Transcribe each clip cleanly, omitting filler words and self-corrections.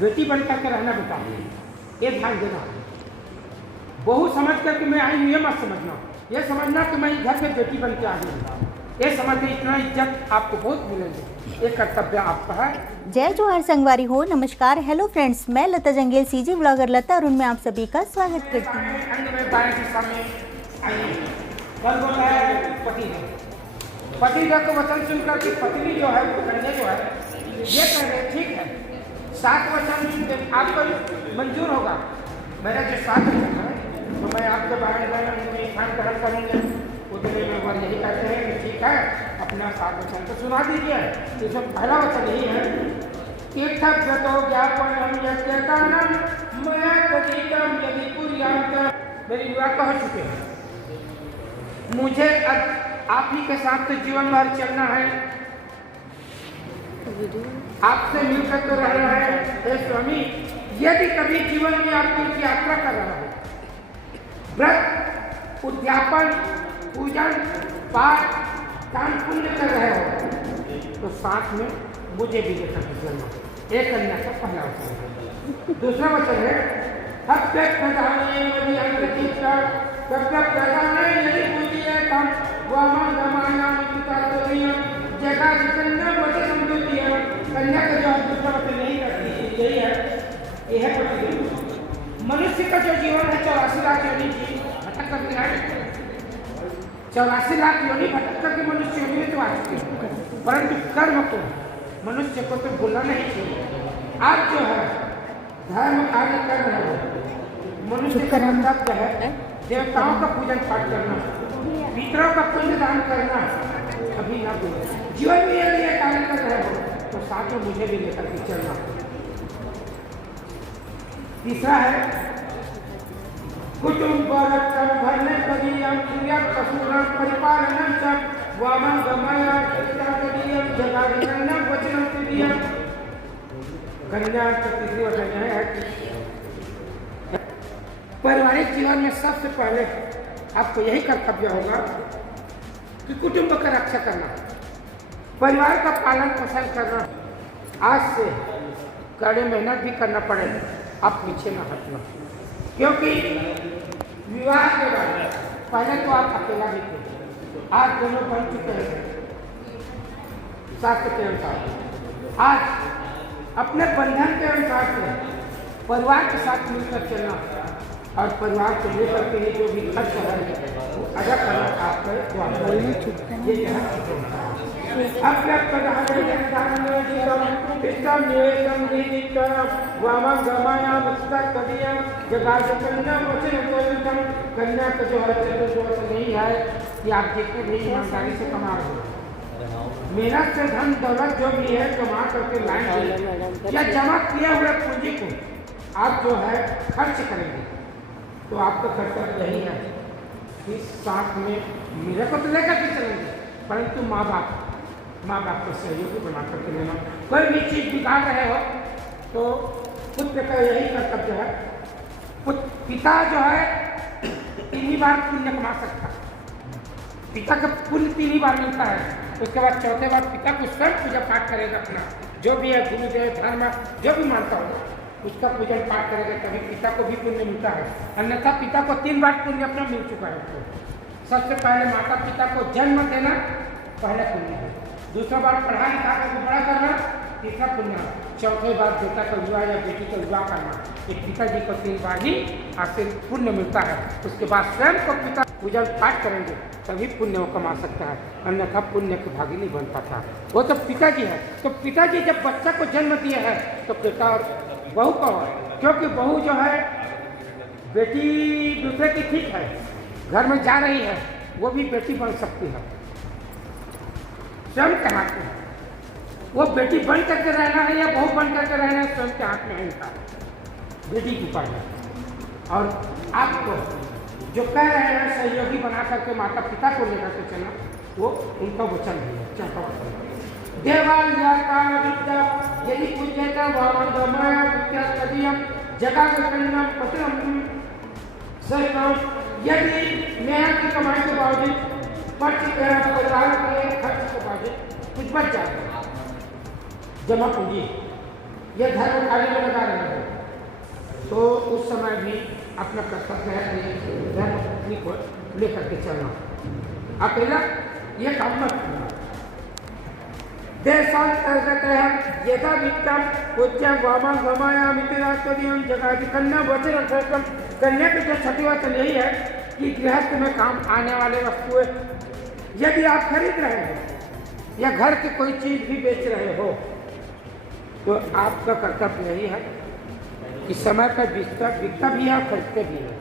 बेटी बन करके रहना बेटा, ये ध्यान देना। बहू समझ करके मैं आई हूँ ये मत समझना, ये समझना कि मैं घर में बेटी बन के आ गई, ये समझ के इतना इज्जत आपको बहुत मिलेंगे, ये कर्तव्य आपका है। जय जोहार संगवारी हो, नमस्कार, हेलो फ्रेंड्स, मैं लता जंगेल सीजी ब्लॉगर लता और उनमें आप सभी का स्वागत करती हूँ। पतिदेव को वचन सुनकर की पत्नी जो है कन्या जो है ये कह रहे ठीक है, 7 वचन आपको मंजूर होगा। मेरा जो 7 वचन है तो मैं आपके बारे में स्थान ग्रहण करूँगे, उतने में वो यही कहते हैं कि ठीक है अपना 7 वचन तो सुना दीजिए। इसमें पहला वचन यही है, तीर्थव्रतो ज्ञापनम यज्ञदानम मया तदीकम यदि कुर्यात। मेरी विवाह कह चुके हैं, मुझे आप ही के साथ तो जीवन भर चलना है, आपसे मिलकर तो रहना है। हे स्वामी, यदि कभी जीवन में आप तीर्थ यात्रा कर रहा हो, व्रत उद्यापन पूजन पाठ दान पुण्य कर रहे हो तो साथ में मुझे भी लेकर के चलना। एक कन्या का पहला वचन है। दूसरा वचन है, हत्या प्रधान यदि अंतकीर्ता कब्जा प्रधान यदि पूजिए तम वामन गमाना पिता तदीय जगह कन्या वचन समझती है। कन्या का जो दूसरा वचन नहीं करती यही है, यह है प्रतिदिन मनुष्य का जो जीवन है 84 लाख योनि की भटक करके आए, 84 लाख योनि भटक करके मनुष्य योनि में तो आ चुके हैं, परंतु कर्म को मनुष्य को तो भूलना नहीं चाहिए। आप जो है धर्म कार्य कर रहे हो, मनुष्य का कर्तव्य है देवताओं का पूजन पाठ करना, पितरों का पुण्य दान करना, कभी ना भूलें। जीवन में यदि ये कार्य कर रहे हो तो साथ में मुझे भी लेकर के चलना। तीसरा है, कुटुंब रक्षण भरने पदीयम क्रिया पशुनां परिपालनम च वामन गमया पिता तदीयम जगादिकन्नम वचनम तदीयम। कन्या का तीसरी वचन है, पारिवारिक जीवन में सबसे पहले आपको यही कर्तव्य होगा कि कुटुंब का रक्षा करना, परिवार का पालन पोषण करना। आज से कड़ी मेहनत भी करना पड़ेगा, आप पीछे न हटना, क्योंकि विवाह के बाद पहले तो आप अकेला भी थे, आज दोनों बन चुके हैं शास्त्र के अनुसार। आज अपने बंधन के अनुसार से परिवार के साथ मिलकर चलना और परिवार को लेकर के जो भी खर्च है वो अदा करना आपका कन्या का जो है नहीं है कि आप जितने भी ईमानदारी से कमा रहे हो, मेहनत से धन दौलत जो भी है कमा करके लाएंगे या जमा किए हुए पूंजी को आप जो है खर्च करेंगे तो आपका कर्तव्य यही है कि साथ में मेरे को तो लेकर के चलेंगे, परंतु माँ बाप को सहयोगी बना करके लेना। कोई भी चीज़ बिगाड़ रहे हो तो पुत्र का यही कर्तव्य है। पिता जो है 3 बार पुण्य कमा सकता है, पिता का पुण्य 3 बार मिलता है, उसके बाद चौथे बार पिता को स्वयं पूजा पाठ करेगा, अपना जो भी है गुरुदेव धर्म जो भी मानता होगा उसका पूजन पाठ करेगा, तभी पिता को भी पुण्य मिलता है। अन्यथा पिता को 3 बार पुण्य अपना मिल चुका है। तो सबसे पहले माता पिता को जन्म देना पहला पुण्य है, दूसरा बार पढ़ा लिखा करके बड़ा करना तीसरा पुण्य, चौथे बार बेटा का विवाह या बेटी का विवाह करना, एक पिताजी को 3 बार ही आशीर्वाद पुण्य मिलता है। उसके बाद स्वयं को पिता पूजन पाठ करेंगे तभी पुण्य कमा सकता है, अन्यथा पुण्य के भागी नहीं बन पाता। वो तो पिताजी है, तो पिताजी जब बच्चा को जन्म दिया है तो पिता और बहू का है, क्योंकि बहू जो है बेटी दूसरे की ठीक है, घर में जा रही है, वो भी बेटी बन सकती है, स्वयं के हाथ में। वो बेटी बन करके रहना है या बहू बन करके रहना है स्वयं के हाथ में है, उनका बेटी के ऊपर है। और आपको जो कह रहे हैं सहयोगी बना करके माता पिता को लेकर के चलना, वो उनका वचन है, चौथा वचन है। देवाल विद्या यदि पूज्यता वामन गमया विद्या तदीयम जगह कन्या पत्रम सहितम। यदि मेहनत की कमाई के बावजूद परिवार के खर्च के बावजूद कुछ बच जाता है, जमा पूंजी ये धर्म कार्य में लगा रहे हो तो उस समय भी अपना कर्तव्य है धर्म पत्नी को लेकर के चलना। अकेला ये काम मत करना। देशांतर्गत यथा वित्तम पूज्य वामा गमायामिति राष्ट्रीयम जगादि कन्या वचन अर्थम। कन्या की जो छठी वचन यही है कि गृहस्थ में काम आने वाले वस्तुएं यदि आप खरीद रहे हो या घर की कोई चीज भी बेच रहे हो तो आपका कर्तव्य यही है कि समय पर बिकता भी है और खरीदते भी है,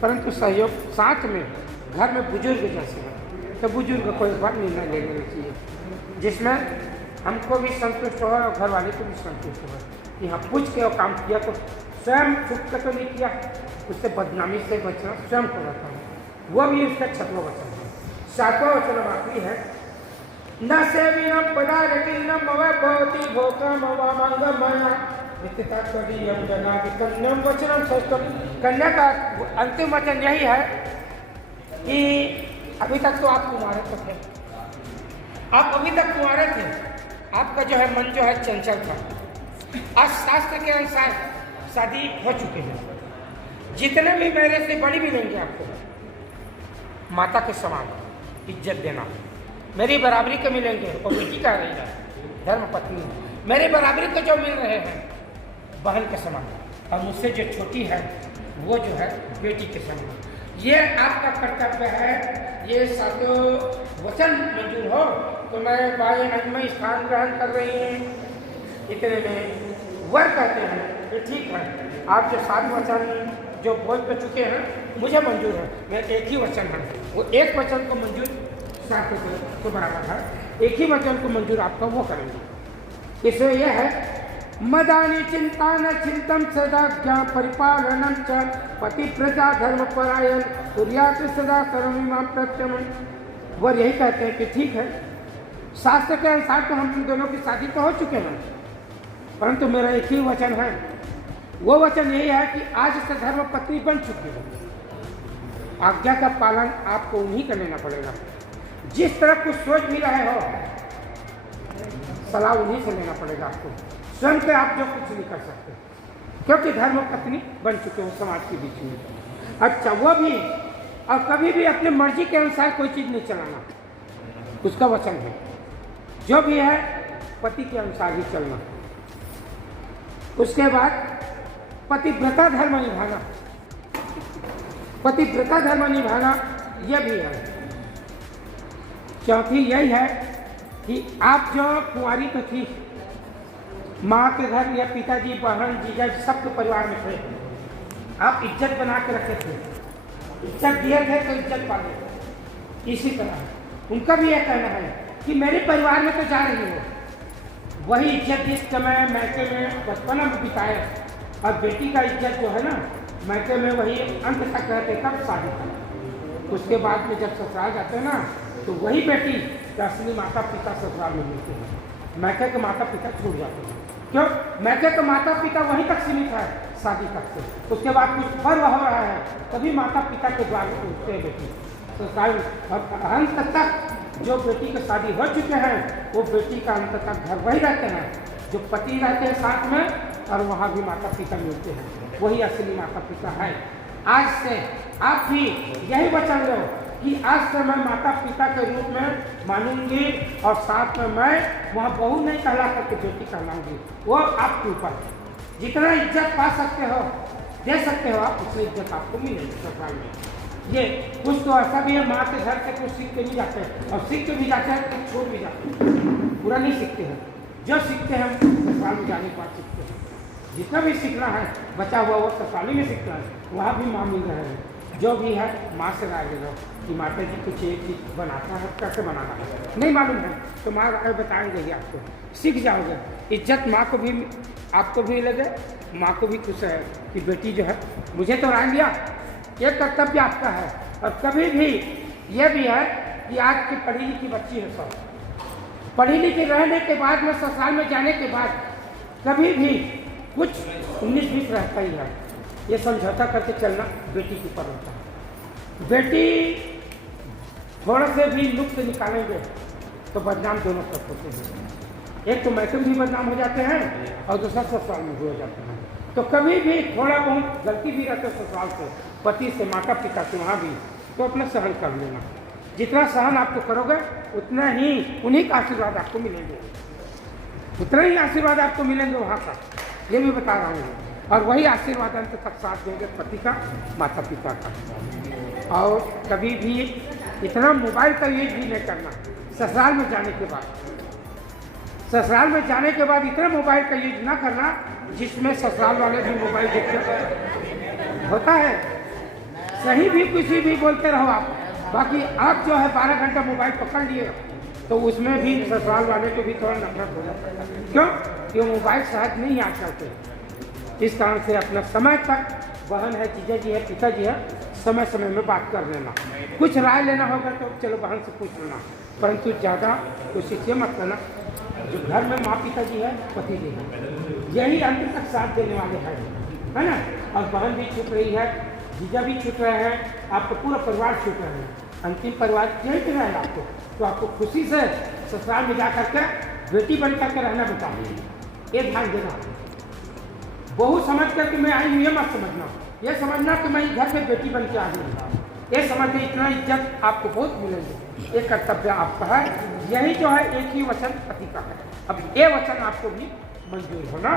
परंतु सहयोग साथ में घर में बुजुर्ग जैसे है तो बुजुर्ग को एक बार निर्णय ले लेना चाहिए जिसमें हमको भी संतुष्ट हो और घर वाले को भी संतुष्ट हो कि हाँ पूछ के और काम किया तो स्वयं छुप के तो नहीं किया, उससे बदनामी से बचना स्वयं को रहता है। वो भी उसका छठवां वचन है। सातवां वचन आखिरी है न सेवीनम पदारकिन्नम भवति भोकम अवामंगमया नित्यतात्पर्यम जनादि कन्यम वचनम षष्ठम। कन्या का अंतिम वचन यही है कि अभी तक तो आप कुंवारे तो थे, आप अभी तक कुंवारे थे, आपका जो है मन जो है चंचल था। आज शास्त्र के अनुसार शादी हो चुके हैं, जितने भी मेरे से बड़ी मिलेंगे आपको माता के समान इज्जत देना, मेरी बराबरी के मिलेंगे और बेटी का रहेगा धर्म पत्नी, मेरे बराबरी के जो मिल रहे हैं बहन के समान, और मुझसे जो छोटी है वो जो है बेटी के समान। ये आपका कर्तव्य है। ये सातों वचन मंजूर हो तो मैं बाएं अंग में स्थान ग्रहण कर रही हूँ। इतने में वर कहते हैं कि ठीक है, आप जो 7 वचन जो बोल कर चुके हैं मुझे मंजूर है, मैं एक ही वचन है, वो एक वचन को मंजूर 7 के बराबर है, एक ही वचन को मंजूर आपका वो करेंगे। इसमें यह है मदानी चिंता न चिंतम सदा ज्ञान परिपालनम च पति प्रजा धर्म परायण तुर्यात सदा सर्वमिमां प्रत्यम। वह यही कहते हैं कि ठीक है, शास्त्र के अनुसार तो हम दोनों की शादी तो हो चुके हैं, परंतु मेरा एक ही वचन है, वो वचन यही है कि आज से धर्म पत्नी बन चुकी है। आज्ञा का पालन आपको उन्हीं का लेना पड़ेगा। जिस तरह कुछ सोच भी रहे हो सलाह उन्हीं से लेना पड़ेगा आपको, स्वयं से आप जो कुछ नहीं कर सकते, क्योंकि धर्म पत्नी बन चुके हो समाज के बीच में। अच्छा, वो भी और कभी भी अपने मर्जी के अनुसार कोई चीज़ नहीं चलाना, उसका वचन है। जो भी है पति के अनुसार ही चलना। उसके बाद पतिव्रता धर्म निभाना, पतिव्रता धर्म निभाना यह भी है। चौथी यही है कि आप जो कुंवारी तो थी, माँ के घर या पिताजी बहन जीजा सबके परिवार में थे, आप इज्जत बना के रखे थे, इज्जत दिए थे तो इज्जत पाले। इसी तरह उनका भी यह कहना है कि मेरे परिवार में तो जा रही हो, वही इज्जत जिस समय मैके में बचपना में बिताए, और बेटी का इज्जत जो है ना मैके में वही अंत तक रहते तब शादी कर। उसके बाद में जब ससुराल जाते हैं ना तो वही बेटी का असली माता पिता ससुराल में मिलते हैं, मैके के माता पिता छूट जाते हैं। क्यों? मैके के माता पिता वहीं तक सीमित है शादी तक से, उसके बाद कुछ पर्व हो रहा है तभी माता पिता के द्वार में उठते हैं बेटी ससुराल। और अंत तक जो बेटी की शादी हो चुके हैं वो बेटी का अंत तक घर वही रहते हैं, जो पति रहते हैं साथ में, और वहाँ भी माता पिता मिलते हैं, वही असली माता पिता है। आज से आप भी यही वचन लो कि आज से मैं माता पिता के रूप में मानूंगी, और साथ में मैं वहाँ बहू नहीं कहला करके बेटी कहलाऊंगी। वो आपके ऊपर जितना इज्जत पा सकते हो दे सकते हो आप, उतनी इज्जत आपको मिलेगी ससुराल में। ये कुछ तो ऐसा भी है, माँ के घर से कुछ सीख के भी जाते हैं, और सीख के भी जाते हैं कुछ छोड़ भी जाते हैं, पूरा नहीं सीखते हैं। जो सीखते हैं ससुराल में जाने के बाद सीखते हैं। जितना भी सीखना है बचा हुआ वो ससुराली में सीखना है, वहाँ भी माँ मिल रहे हैं। जो भी है माँ से राय ले लो कि माता जी कुछ एक चीज़ बनाता है, कैसे बनाना है नहीं मालूम है तो माँ राय बताएंगे ही आपको, सीख जाओगे। इज्जत माँ को भी आपको भी लगे, माँ को भी खुश है कि बेटी जो है मुझे तो राय लिया। ये कर्तव्य आपका है। और कभी भी ये भी है कि आज की पढ़ी लिखी बच्ची है, सब पढ़ी लिखी रहने के बाद में ससुराल में जाने के बाद कभी भी कुछ 19-20 रहता ही है, ये समझौता करके चलना बेटी के ऊपर होता है। बेटी थोड़ा से भी नुक्स निकालेंगे तो बदनाम दोनों तरफ होते हैं। एक तो मैके भी बदनाम हो जाते हैं और दूसरा ससुराल में भी हो जाते हैं। तो कभी भी थोड़ा बहुत गलती भी रहता है ससुराल से, पति से, माता पिता से, वहाँ भी तो अपना सहन कर लेना। जितना सहन आपको करोगे उतना ही उन्हीं का आशीर्वाद आपको मिलेंगे, उतना ही आशीर्वाद आपको मिलेंगे वहाँ का, ये भी बता रहा हूँ। और वही आशीर्वाद अंत तक साथ देंगे पति का, माता पिता का। और कभी भी इतना मोबाइल का यूज भी नहीं करना। ससुराल में जाने के बाद, ससुराल में जाने के बाद इतना मोबाइल का यूज ना करना जिसमें ससुराल वाले भी मोबाइल देखते होता है। सही भी किसी भी बोलते रहो आप, बाकी आप जो है 12 घंटा मोबाइल पकड़ लिए तो उसमें भी ससुराल वाले को भी थोड़ा नफरत हो जाता है। क्यों? क्यों मोबाइल सहज नहीं आ सकते। इस कारण से अपना समय तक, बहन है, जीजा जी है, पिताजी है, समय समय में बात कर लेना। कुछ राय लेना होगा तो चलो बहन से पूछ लेना, परंतु ज़्यादा कोशिश ये मत करना। जो घर में माँ पिताजी है, पति जी है, यही अंत तक साथ देने वाले हैं, है ना। और बहन भी छूट रही है, जीजा भी छूट रहे हैं, आपका पूरा परिवार छूट रहे हैं, अंतिम परिवार यही मिल रहा है आपको। तो आपको खुशी से ससुराल में जा करके बेटी बन करके रहना बता, ये ध्यान देना। बहू समझ करके मैं आई हूँ ये मत समझना, ये समझना कि मैं घर में बेटी बन के आई हूँ, ये समझते इतना इज्जत आपको बहुत मिलेंगे। ये कर्तव्य आपका है, यही जो है एक ही वचन पति का है। अब ये वचन आपको भी मंजूर होना